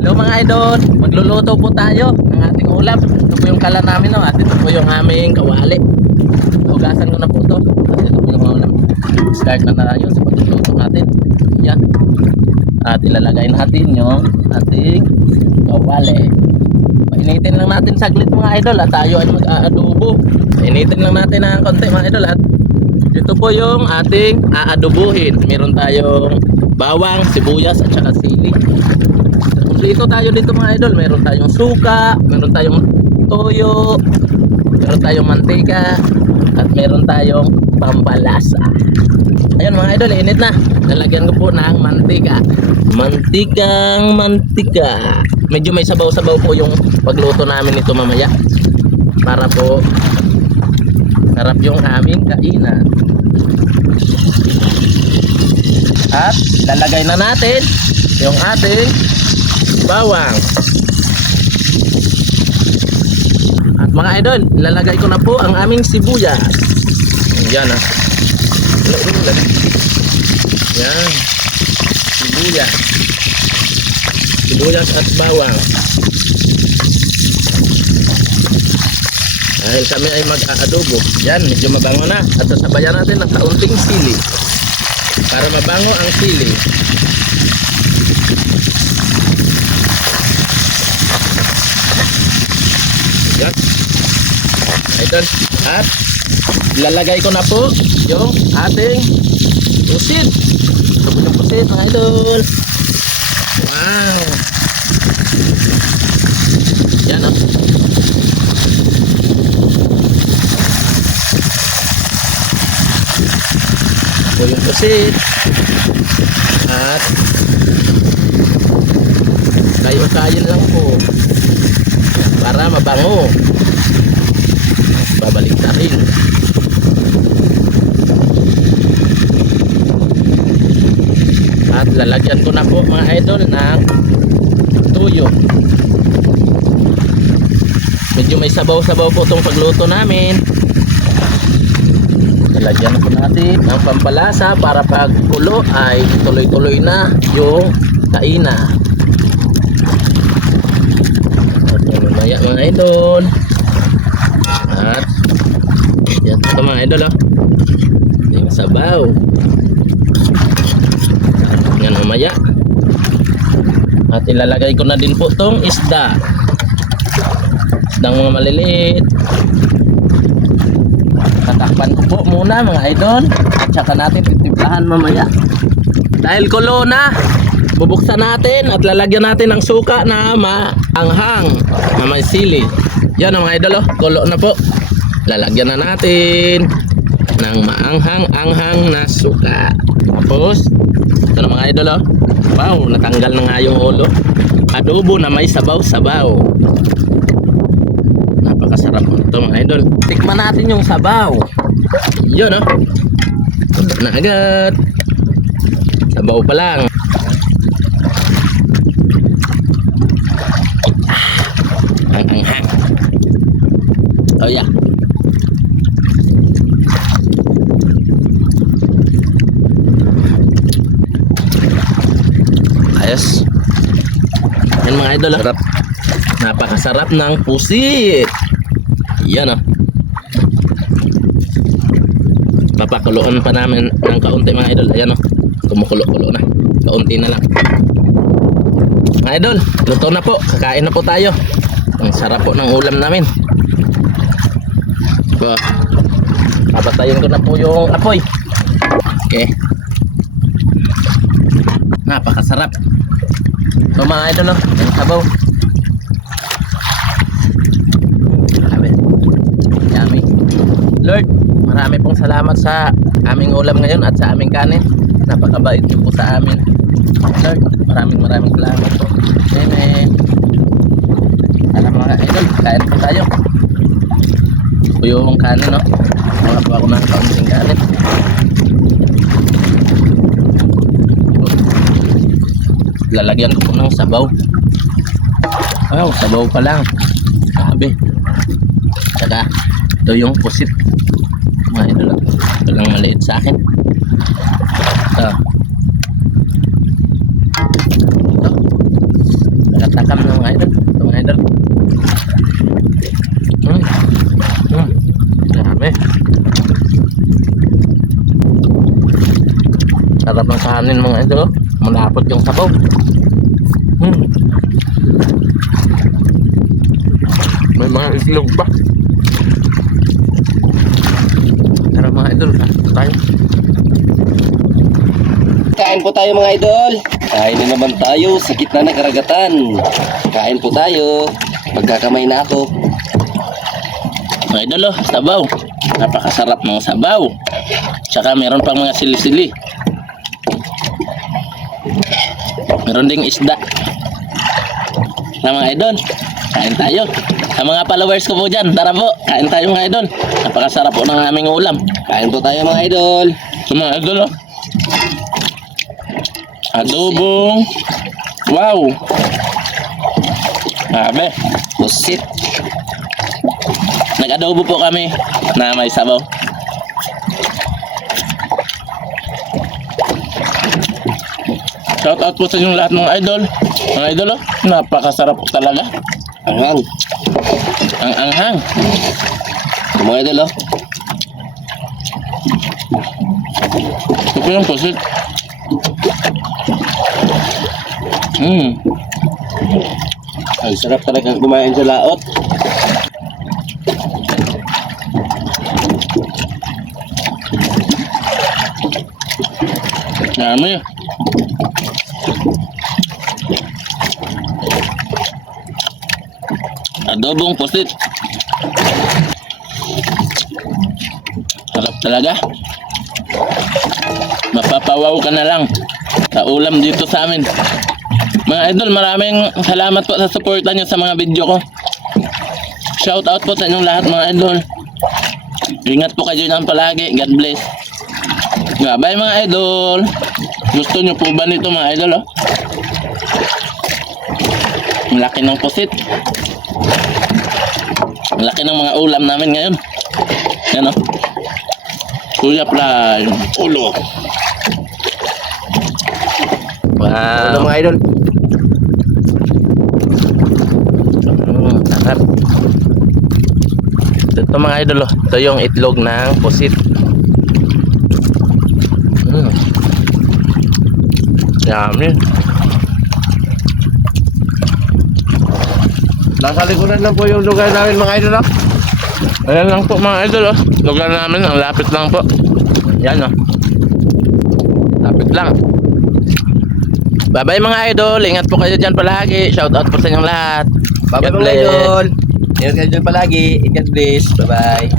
Hello mga idol, magluluto po tayo ng ating ulam. Ito po yung kalan namin, no? At ito po yung aming kawali. Hugasan ko na po ito. At ito po yung ulam. Start na tayo sa pagluluto natin. Yan. At ilalagay natin yung ating kawali. Painitin lang natin saglit mga idol at tayo ay mag-aadobo. Painitin lang natin ng konti mga idol at ito po yung ating aadobuhin. Meron tayong bawang, sibuyas at saka sili. Dito tayo dito mga idol, meron tayong suka, meron tayong toyo, meron tayong mantika, at meron tayong pampalasa. Ayun mga idol, init na. Lalagyan ko po ng mantika. Mantika. Medyo may sabaw-sabaw po yung pagluto namin nito mamaya. Para po sarap yung aming kainan. At lalagay na natin yung ating bawang. At mga idol, lalagay ko na po ang aming sibuyas. Yan ah. Yan. Sibuyas. Sibuyas at bawang. Dahil kami ay mag-aadobo. Yan, medyo mabango na. At sasabayan natin ng kaunting sili. Para mabango ang sili. Yan. Idol. At lalagay ko na po yung ating pusit. Ito po yung pusit mga idol. Wow. Yan o. Ito yung pusit. At kayo-kayin lang po para mabango. Babalik na rin. At lalagyan ko na po mga idol ng tuyo. Medyo may sabaw-sabaw po itong pagluto namin. Lalagyan na po natin ng pampalasa para pag kulo ay tuloy-tuloy na yung kainan. At mamaya mga idol. At yan ito mga idol oh. Yung sabaw. At yan mamaya. At ilalagay ko na din po tong isda. Isdang mga maliliit. Tatakpan ko po muna mga idol. At saka natin titimplahan mamaya. Dahil kulo na, bubuksan natin at lalagyan natin ng suka na maanghang na may sili. Yan ang mga idol oh. Kulo na po. Lalagyan na natin ng maanghang-anghang na suka. Tapos ito na mga idol oh. Wow, natanggal na nga yung ulo. Adobo na may sabaw-sabaw. Napakasarap nito mga idol. Tikman natin yung sabaw. Yun oh. Na agad. Sabaw pa lang. Ang-anghang. Oh yeah. Ayos. Yan mga idol ah. Napakasarap ng pusit. Yan ah. Papakuloan pa namin ng kaunti mga idol. Ayan oh. Kumukulo-kulo na. Kaunti na lang. Mga idol, luto na po. Kakain na po tayo. Ang sarap po ng ulam namin. So, papatayin ko na po yung apoy. Okay. Napakasarap. So mga idol, no? Yung sabaw. Yummy. Lord, marami pong salamat sa aming ulam ngayon at sa aming kanin. Napakabait niyo po sa amin. Lord, maraming salamat po. Amen. Alam mga idol, kain po tayo. Ito yung kanin, no? Mga po ako ng kaunting kanin. Lalagyan ko po ng sabaw. Wow, sabaw pa lang. Sabi. Saka, ito yung pusit. Mga idol, ito lang maliit sa akin. Ito. takam ng mga idol. Ito mga idol. Dami. Sarap ng kanin mga idol. Malapot yung sabaw. May mga itlog pa. Tara mga idol, tayo. Kain po tayo mga idol. Kain na naman tayo sa gitna ng karagatan. Kain po tayo. Magkakamay na ako. Mga idol, sabaw. Napakasarap ng sabaw. Tsaka meron pang mga sili-sili. Meron ding isda. Na mga idol, kain tayo. Sa mga followers ko po dyan, tara po, kain tayo mga idol. Napakasarap po ng aming ulam. Kain po tayo mga idol. So mga idol, adobong. Wow. Grabe. Pusit. Nag-adobo po kami na may sabaw. Shout out po sa inyong lahat mga idol. Mga idol, napakasarap po talaga. Anghang. Ang anghang. Ito mga idol oh. Ito po yung pusit. Ang sarap talaga kumain sa laot. Dami. Adobong pusit. Sarap talaga. Mapapawaw ka na lang sa ulam dito sa amin. Mga idol, maraming salamat po sa suporta nyo sa mga video ko. Shout out po sa inyong lahat mga idol. Ingat po kayo dyan palagi. God bless. Bye mga idol. Gusto nyo po ba nito mga idol oh? Ang laki ng pusit. Ang laki ng mga ulam namin ngayon. Yan oh. Kuya Fly. Ulo. Wow. Ulo mga idol. Sarap. Ito mga idol oh. Ito yung itlog ng pusit. Yummy. Nasa likuran lang po yung lugar namin mga idol oh. Ayan lang po mga idol oh. Lugar namin, ang lapit lang po. Yan oh. Lapit lang. Bye bye mga idol. Ingat po kayo dyan palagi. Shout out po sa inyong lahat. Bye bye God mga bless. idol. Ingat kayo dyan palagi. God bless. Bye bye.